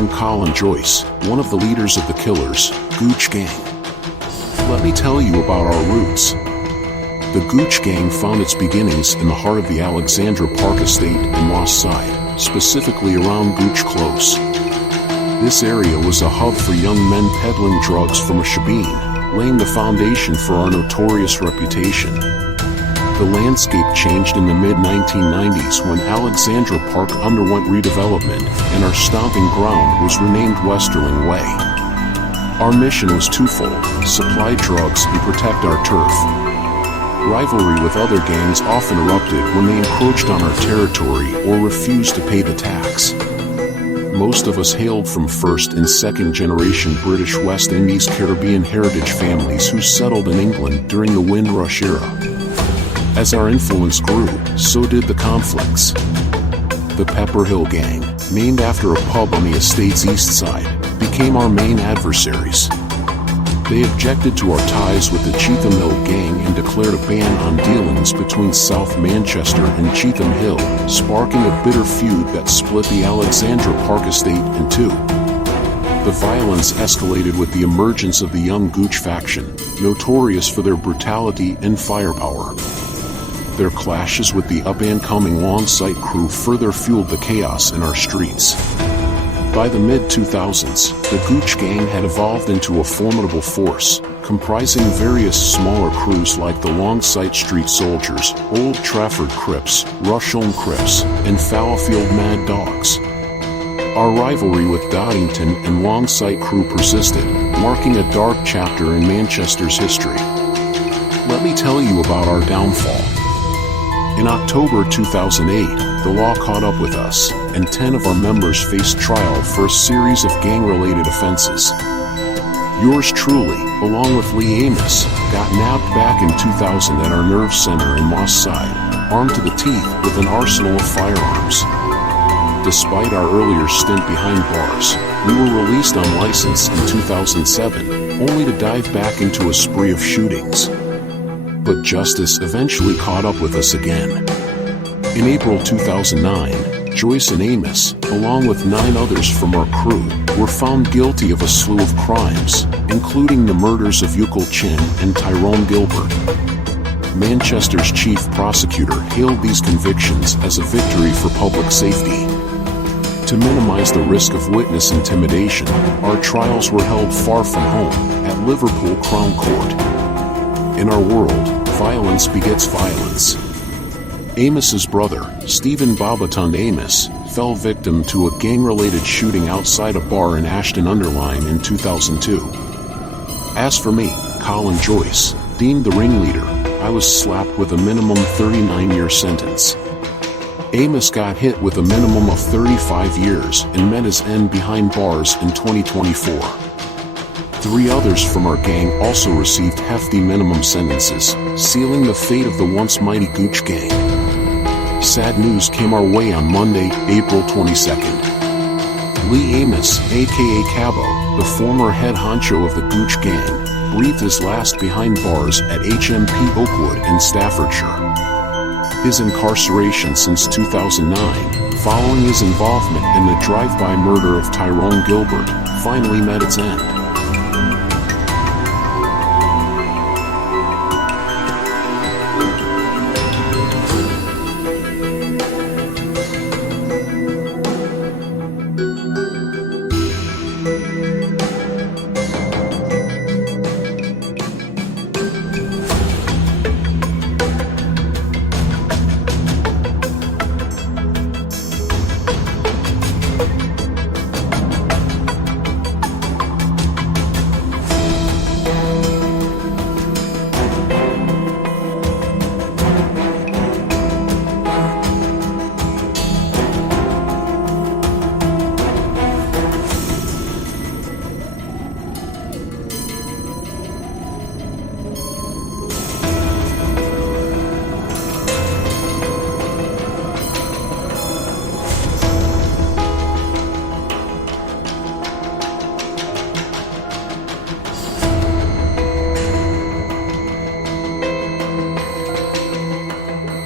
am Collin Joyce, one of the leaders of the Killers, Gooch Gang. Let me tell you about our roots. The Gooch Gang found its beginnings in the heart of the Alexandra Park Estate in Moss Side, specifically around Gooch Close. This area was a hub for young men peddling drugs from a shebeen, laying the foundation for our notorious reputation. The landscape changed in the mid-1990s when Alexandra Park underwent redevelopment and our stomping ground was renamed Westerling Way. Our mission was twofold: supply drugs and protect our turf. Rivalry with other gangs often erupted when they encroached on our territory or refused to pay the tax. Most of us hailed from first and second generation British West Indies Caribbean heritage families who settled in England during the Windrush era. As our influence grew, so did the conflicts. The Pepper Hill Gang, named after a pub on the estate's east side, became our main adversaries. They objected to our ties with the Cheetham Hill Gang and declared a ban on dealings between South Manchester and Cheetham Hill, sparking a bitter feud that split the Alexandra Park Estate in two. The violence escalated with the emergence of the Young Gooch faction, notorious for their brutality and firepower. Their clashes with the up-and-coming Longsight crew further fueled the chaos in our streets. By the mid-2000s, the Gooch Gang had evolved into a formidable force, comprising various smaller crews like the Longsight Street Soldiers, Old Trafford Crips, Rusholme Crips, and Fallowfield Mad Dogs. Our rivalry with Doddington and Longsight crew persisted, marking a dark chapter in Manchester's history. Let me tell you about our downfall. In October 2008, the law caught up with us, and 10 of our members faced trial for a series of gang-related offenses. Yours truly, along with Lee Amos, got nabbed back in 2000 at our nerve center in Moss Side, armed to the teeth with an arsenal of firearms. Despite our earlier stint behind bars, we were released on license in 2007, only to dive back into a spree of shootings. But justice eventually caught up with us again. In April 2009, Joyce and Amos, along with 9 others from our crew, were found guilty of a slew of crimes, including the murders of Yukul Chin and Tyrone Gilbert. Manchester's chief prosecutor hailed these convictions as a victory for public safety. To minimize the risk of witness intimidation, our trials were held far from home, at Liverpool Crown Court. In our world, violence begets violence. Amos's brother, Stephen Babatund Amos, fell victim to a gang-related shooting outside a bar in Ashton-under-Lyne in 2002. As for me, Collin Joyce, deemed the ringleader, I was slapped with a minimum 39-year sentence. Amos got hit with a minimum of 35 years and met his end behind bars in 2024. 3 others from our gang also received hefty minimum sentences, sealing the fate of the once mighty Gooch Gang. Sad news came our way on Monday, April 22nd. Lee Amos, aka Cabbo, the former head honcho of the Gooch Gang, breathed his last behind bars at HMP Oakwood in Staffordshire. His incarceration since 2009, following his involvement in the drive-by murder of Tyrone Gilbert, finally met its end.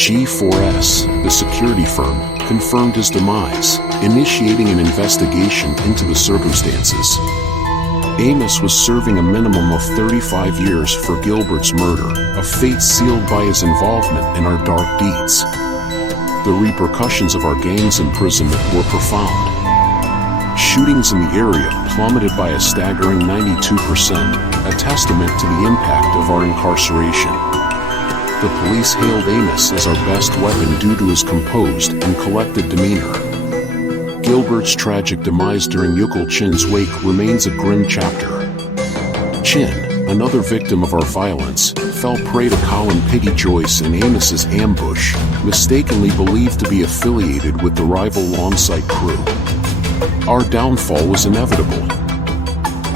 G4S, the security firm, confirmed his demise, initiating an investigation into the circumstances. Amos was serving a minimum of 35 years for Gilbert's murder, a fate sealed by his involvement in our dark deeds. The repercussions of our gang's imprisonment were profound. Shootings in the area plummeted by a staggering 92%, a testament to the impact of our incarceration. The police hailed Amos as our best weapon due to his composed and collected demeanor. Gilbert's tragic demise during Yukul Chin's wake remains a grim chapter. Chin, another victim of our violence, fell prey to Collin Joyce and Amos's ambush, mistakenly believed to be affiliated with the rival Longsight crew. Our downfall was inevitable.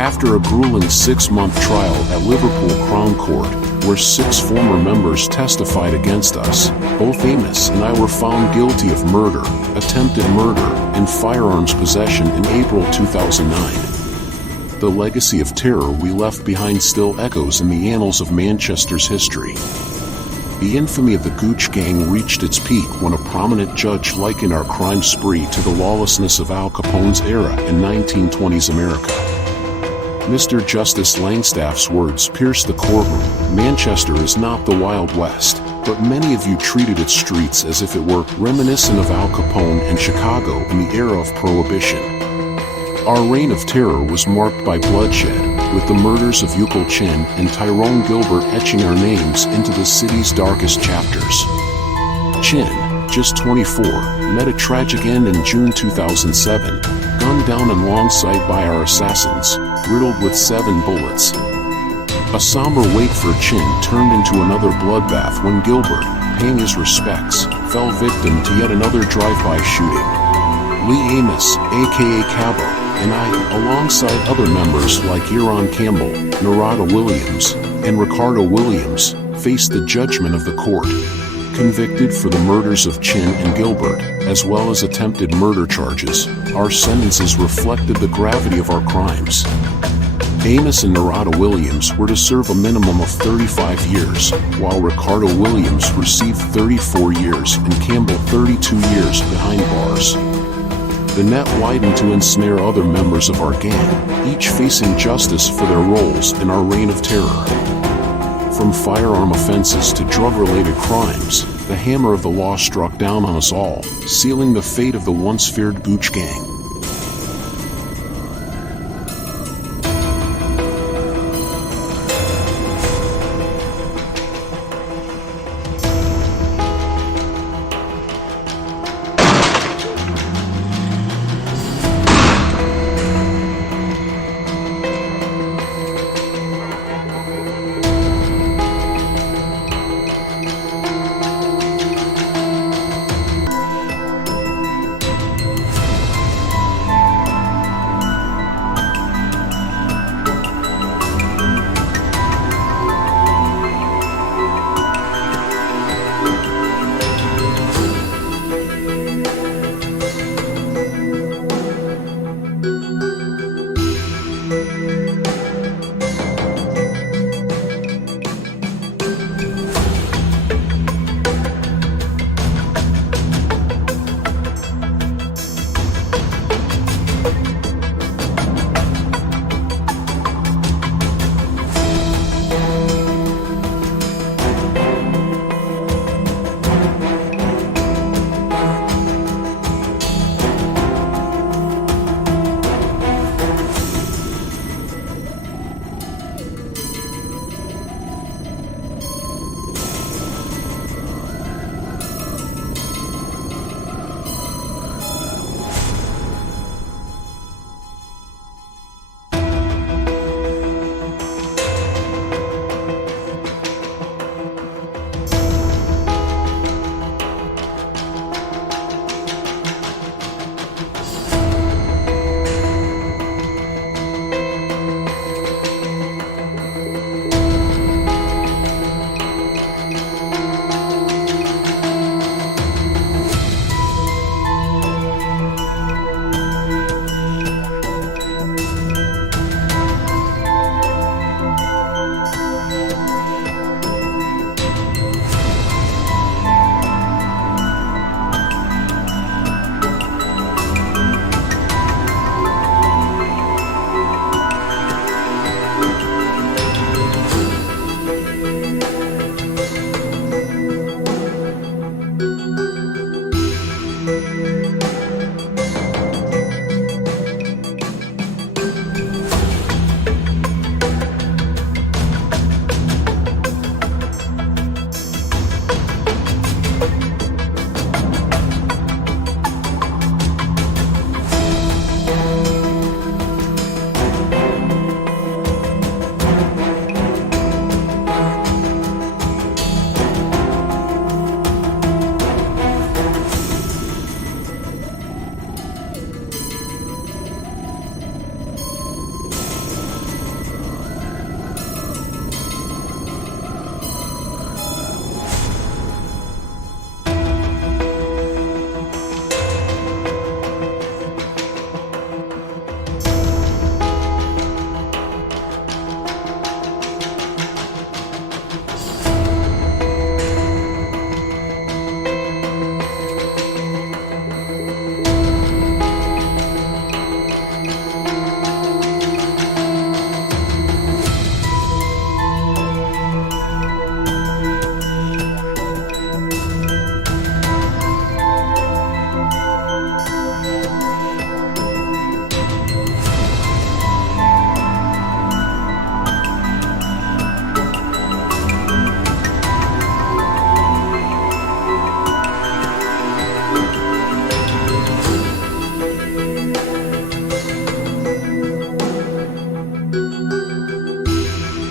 After a grueling 6-month trial at Liverpool Crown Court, where 6 former members testified against us, both Amos and I were found guilty of murder, attempted murder, and firearms possession in April 2009. The legacy of terror we left behind still echoes in the annals of Manchester's history. The infamy of the Gooch Gang reached its peak when a prominent judge likened our crime spree to the lawlessness of Al Capone's era in 1920s America. Mr. Justice Langstaff's words pierced the courtroom. Manchester is not the Wild West, but many of you treated its streets as if it were reminiscent of Al Capone and Chicago in the era of Prohibition. Our reign of terror was marked by bloodshed, with the murders of Yukul Chin and Tyrone Gilbert etching our names into the city's darkest chapters. Chin, just 24, met a tragic end in June 2007, gunned down in Longsight by our assassins, riddled with 7 bullets. A somber wake for Chin turned into another bloodbath when Gilbert, paying his respects, fell victim to yet another drive-by shooting. Lee Amos, aka Cabbo, and I, alongside other members like Iran Campbell, Narada Williams, and Ricardo Williams, faced the judgment of the court. Convicted for the murders of Chin and Gilbert, as well as attempted murder charges, our sentences reflected the gravity of our crimes. Amos and Narada Williams were to serve a minimum of 35 years, while Ricardo Williams received 34 years and Campbell 32 years behind bars. The net widened to ensnare other members of our gang, each facing justice for their roles in our reign of terror. From firearm offenses to drug-related crimes, the hammer of the law struck down on us all, sealing the fate of the once feared Gooch Gang.